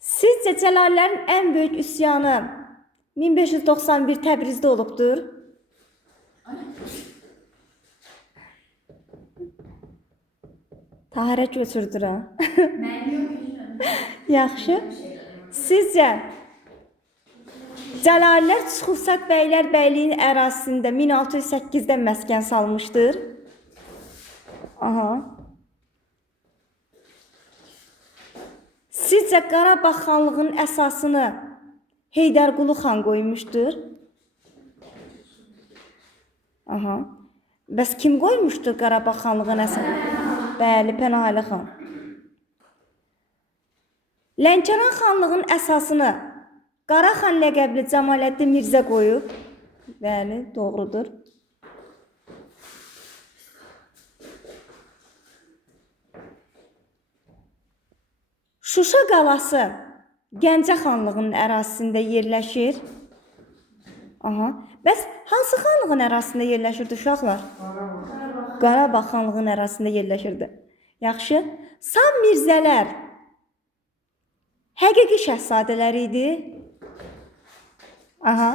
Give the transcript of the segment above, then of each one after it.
Sizcə Cəlallərin ən böyük üsyanı 1591 Təbrizdə olubdur? Tahirə götürdür ha. Yaxşı. Sizcə Cəlallilər Çıxufsaq bəylər bəyliyin ərazisində 1608-də məskən salmışdır? Aha. Sizcə Qarabağ xanlığının əsasını Heydərqulu xan qoymuşdur? Aha. Bəs kim qoymuşdur Qarabağ xanlığının əsasını? Bəli, Pənahəli xan. Lənkəran xanlığının əsasını Qaraxan ləqəbli Cəmaləddin Mirzə qoyub. Bəli, doğrudur. Şuşa qalası Gəncə xanlığının ərazisində yerləşir. Aha. Bəs hansı xanlığın ərazisində yerləşirdi uşaqlar? Qarabağ xanlığının ərazisində yerləşirdi. Yaxşı. San Mirzələr həqiqi şəhzadələr idi. Aha.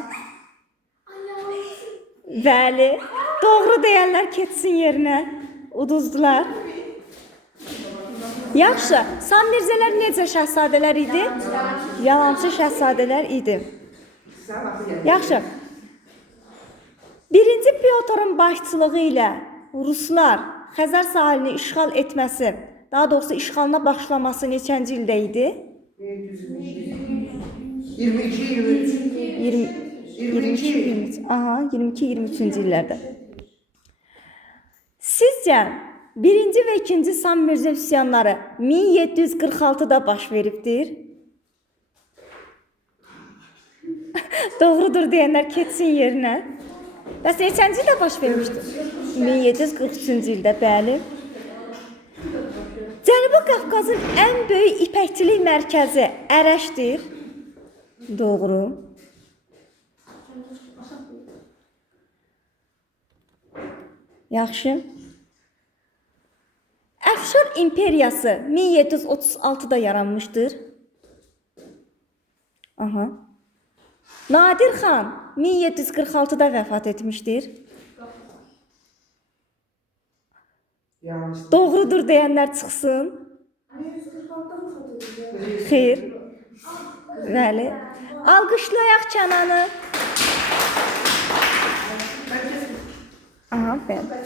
Bəli. Doğru deyənlər keçsin yerinə. Uduzdular. Yaxşı. San Mirzələr necə şəhzadələr idi? Yalançı şəhzadələr idi. Yaxşı. 1-ci Pyotrun başçılığı ilə Ruslar Xəzər sahilini işğal etməsi, daha doğrusu işğalına başlaması neçənci ildə idi? 22-23-cü illərdə. Sizcə 1-ci və 2-ci San Mirzə üsyanları 1746-da baş veribdir? Doğrudur deyənlər keçsin yerinə. Bəs neçənci ildə baş vermişdir? 1743-cü ildə, bəli. Cənubi Qafqazın ən böyük ipəkçilik mərkəzi Ərəşdir. Doğru. Yaxşı. Əfşar imperiyası 1736-da yaranmışdır. Aha. Nadir xan 1746-da vəfat etmişdir. Doğrudur deyənlər çıxsın. Xeyr. Bəli. Alqışlayaq Kənanı. Aha, bəli.